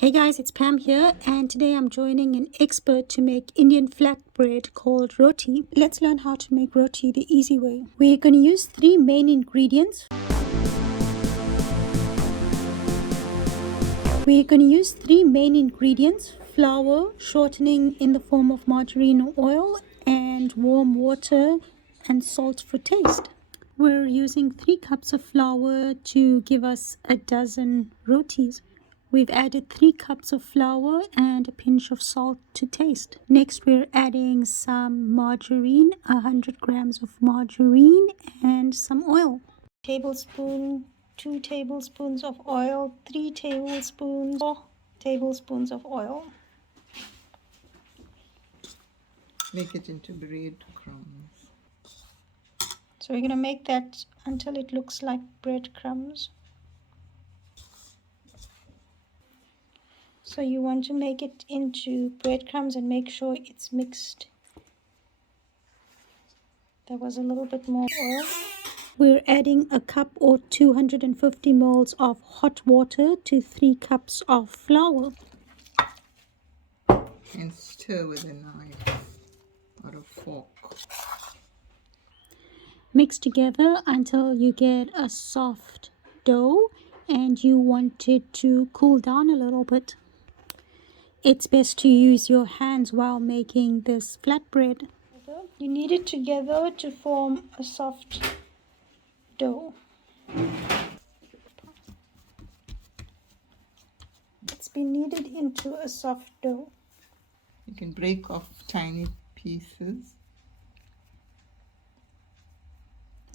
Hey guys, it's Pam here, and today I'm joining an expert to make Indian flatbread called Roti. Let's learn how to make roti the easy way. We're going to use three main ingredients. Flour, shortening in the form of margarine or oil, and warm water and salt for taste. We're using 3 cups of flour to give us a dozen rotis. We've added 3 cups of flour and a pinch of salt to taste. Next, we're adding some margarine, 100 grams of margarine, and some oil. Tablespoon, 2 tablespoons of oil, 3 tablespoons, 4 tablespoons of oil. Make it into breadcrumbs. So we're going to make that until it looks like breadcrumbs. So you want to make it into breadcrumbs and make sure it's mixed. There was a little bit more oil. We're adding a cup or 250 ml of hot water to 3 cups of flour. And stir with a knife or a fork. Mix together until you get a soft dough and you want it to cool down a little bit. It's best to use your hands while making this flatbread. You knead it together to form a soft dough. It's been kneaded into a soft dough. You can break off tiny pieces.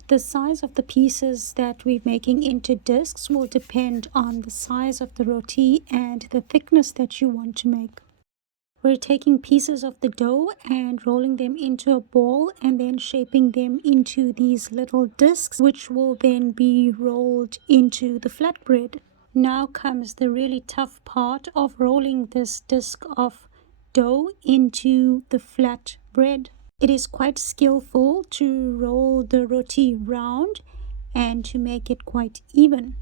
The size of the pieces that we're making into discs will depend on the size of the roti and the thickness that you want to make. We're taking pieces of the dough and rolling them into a ball and then shaping them into these little discs, which will then be rolled into the flatbread. Now comes the really tough part of rolling this disc of dough into the flatbread. It is quite skillful to roll the roti round and to make it quite even.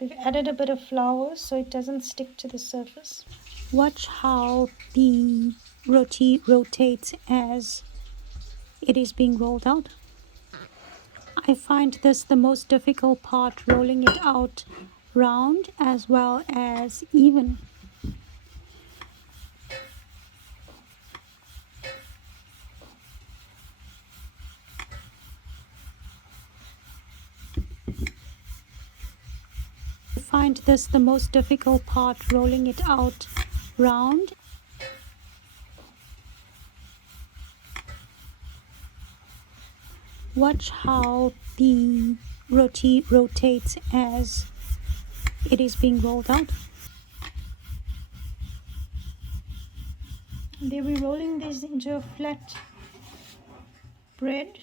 We've added a bit of flour so it doesn't stick to the surface. Watch how the roti rotates as it is being rolled out. I find this the most difficult part, rolling it out round as well as even. Find this the most difficult part, rolling it out round. Watch how the roti rotates as it is being rolled out. Then we're rolling this into a flat bread.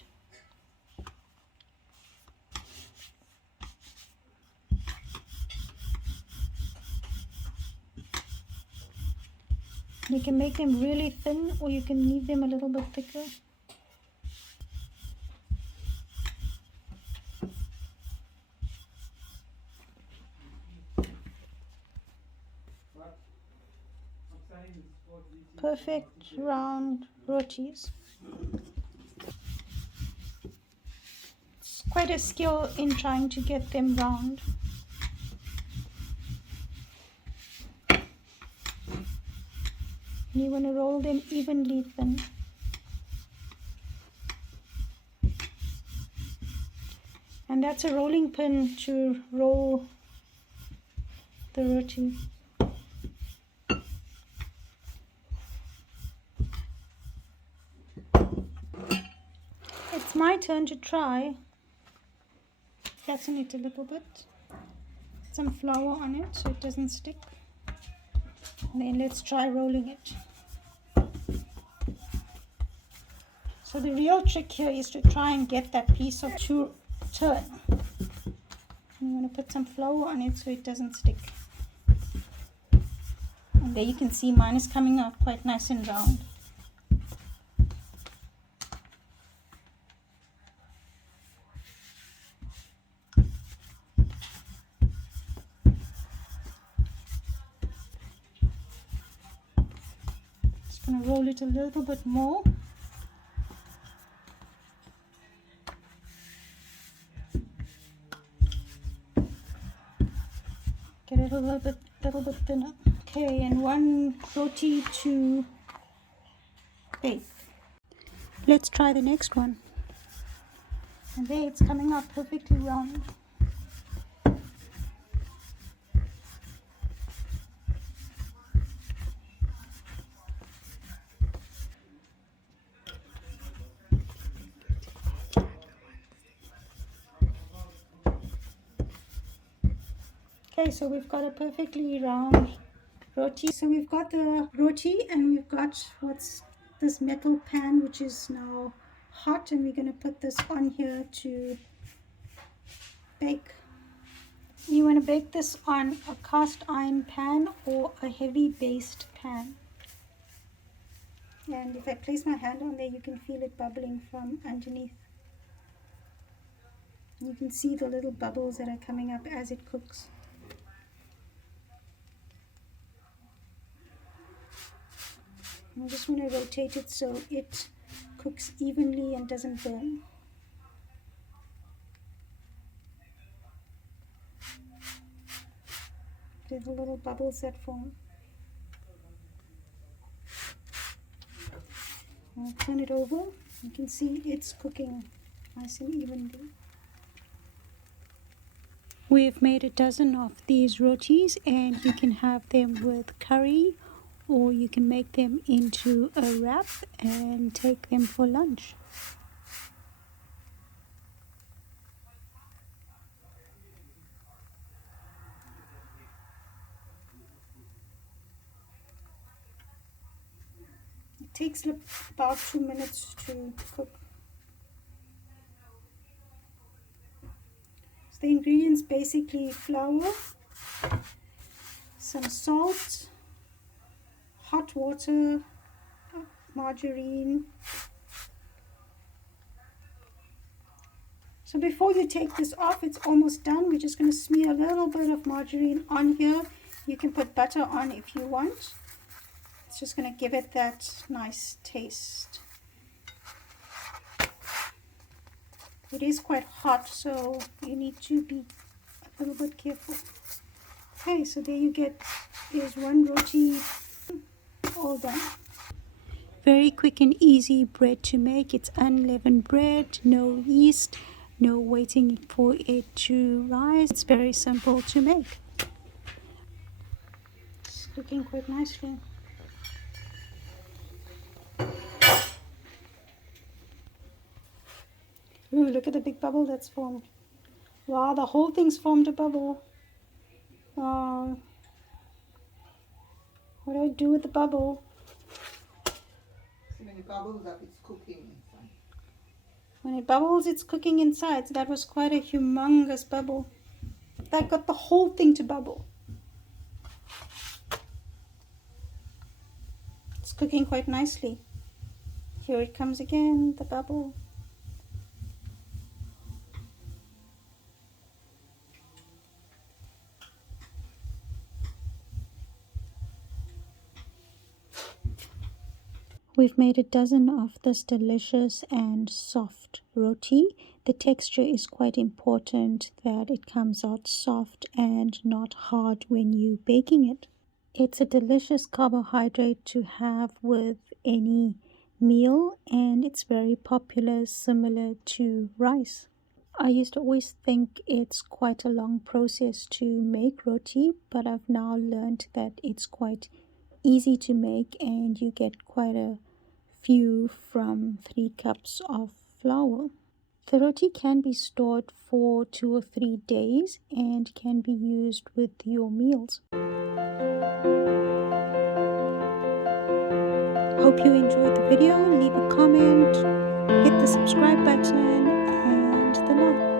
You can make them really thin or you can knead them a little bit thicker. Perfect round rotis. It's quite a skill in trying to get them round. You want to roll them evenly thin. And that's a rolling pin to roll the roti. It's my turn to try. Flatten it a little bit. Some flour on it so it doesn't stick. And then let's try rolling it. So the real trick here is to try and get that piece of to turn. You want to put some flour on it so it doesn't stick. And there you can see mine is coming out quite nice and round. I'm going to roll it a little bit more. Get it a little bit thinner. Okay, and 1 roti to bake. Let's try the next one. And there, it's coming out perfectly round. Okay, so we've got a perfectly round roti. So we've got the roti and we've got what's this metal pan which is now hot, and we're going to put this on here to bake. You want to bake this on a cast iron pan or a heavy based pan. And if I place my hand on there, you can feel it bubbling from underneath. You can see the little bubbles that are coming up as it cooks. I just want to rotate it so it cooks evenly and doesn't burn. There's the little bubbles that form. I'll turn it over. You can see it's cooking nice and evenly. We've made a dozen of these rotis, and you can have them with curry, or you can make them into a wrap and take them for lunch. It takes about 2 minutes to cook. So the ingredients basically flour, some salt, hot water, margarine. So before you take this off, it's almost done. We're just going to smear a little bit of margarine on here. You can put butter on if you want. It's just going to give it that nice taste. It is quite hot, so you need to be a little bit careful. Okay, so there you get, there's 1 roti all done. Very quick and easy bread to make. It's unleavened bread, no yeast, no waiting for it to rise. It's very simple to make. It's cooking quite nicely. Ooh, look at the big bubble that's formed. Wow, the whole thing's formed a bubble. What do I do with the bubble? So when it bubbles up, it's cooking inside. When it bubbles, it's cooking inside. So that was quite a humongous bubble. That got the whole thing to bubble. It's cooking quite nicely. Here it comes again, the bubble. We've made a dozen of this delicious and soft roti. The texture is quite important, that it comes out soft and not hard when you're baking it. It's a delicious carbohydrate to have with any meal, and it's very popular, similar to rice. I used to always think it's quite a long process to make roti, but I've now learned that it's quite easy to make, and you get quite a few from 3 cups of flour. The roti can be stored for 2 or 3 days and can be used with your meals. Hope you enjoyed the video. Leave a comment, hit the subscribe button, and the like.